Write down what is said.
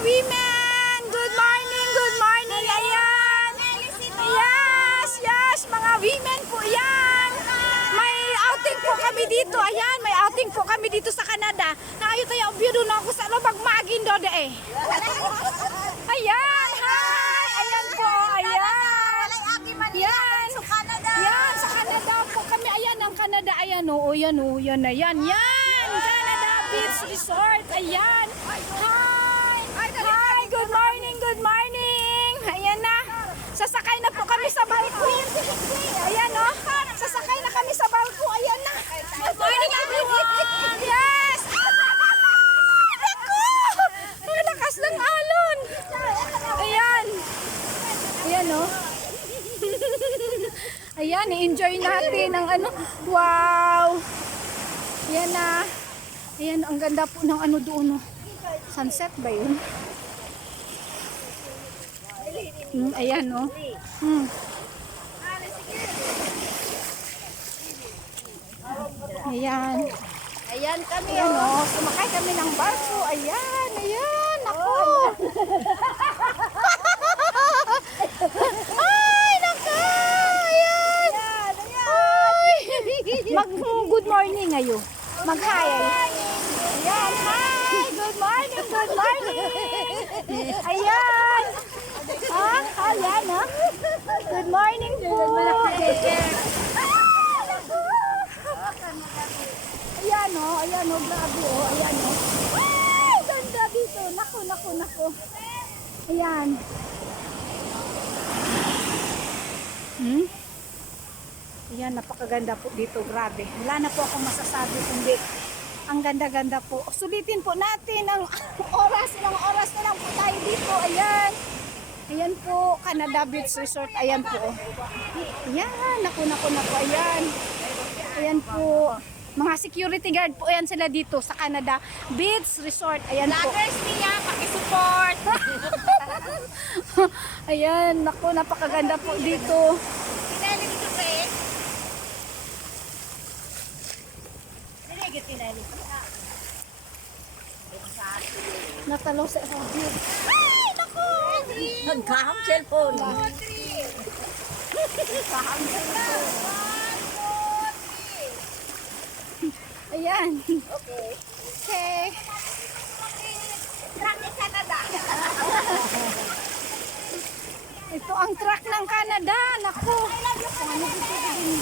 women! Good morning, good morning! Ayan! Yes, yes, mga women po yan! May outing po kami dito. Ayan, may outing po kami dito sa Canada. Nakayo tayo, obyo na ako sa lobag magin do de eh. Ayan, hi! Ayan po, ayan! Yan! Yan, sa Canada po kami. Ayan, ang Canada. Ayan, oo, yan, oo, yan na yan. Yan! Canada Beach Resort. Ayan! Hi! Hi! Good morning, good morning! Ayan na. Sasakay na po kami sa barko. Ayan, oh. Sasakay na kami sa barko. Ayan na. Good morning, everyone! Yes! Naku! Ang lakas ng alon. Ayan. Ayan, oh. Ayan, i-enjoy natin ang ano. Wow! Ayan na. Ayan, ang ganda po ng ano doon, oh. Sunset ba yun? Ayan, oh. Ayan. Ayan kami, Ayan, oh. Sumakay kami ng barko. Ayan, ayan. Ako. Ay, naka. Ayan. Ay. Mag-good morning ngayon. Mag-hi. Ayan, hi. Good morning, good morning. Ayan. Ah, ayan, ah. Good morning po. Ayan, oh. Ayan, oh. Grabe, oh. Ayan, oh. Ay, ganda dito. Naku, naku, naku. Ayan. Ayan, napakaganda po dito. Grabe. Wala na po akong masasabi kundi ang ganda-ganda po. Sulitin po natin ang oras. Ilang oras na lang po tayo dito. Ayan. Ayan po, Canada Beach Resort. Ayan po. Ayan, naku, naku, naku. Ayan. Ayan po. Mga security guard po yan sila dito sa Canada Beach Resort. Ayan po. Vloggers niya, pakisupport. Ayan, naku, napakaganda po dito. Pinali dito, pre. Dinigit pinali. Natalaw sa audio. Ay, naku! Nagkaham cellphone. Ayan. Okay. Okay. Truck in Canada. Ito ang truck ng Canada. Naku. Ano dito din?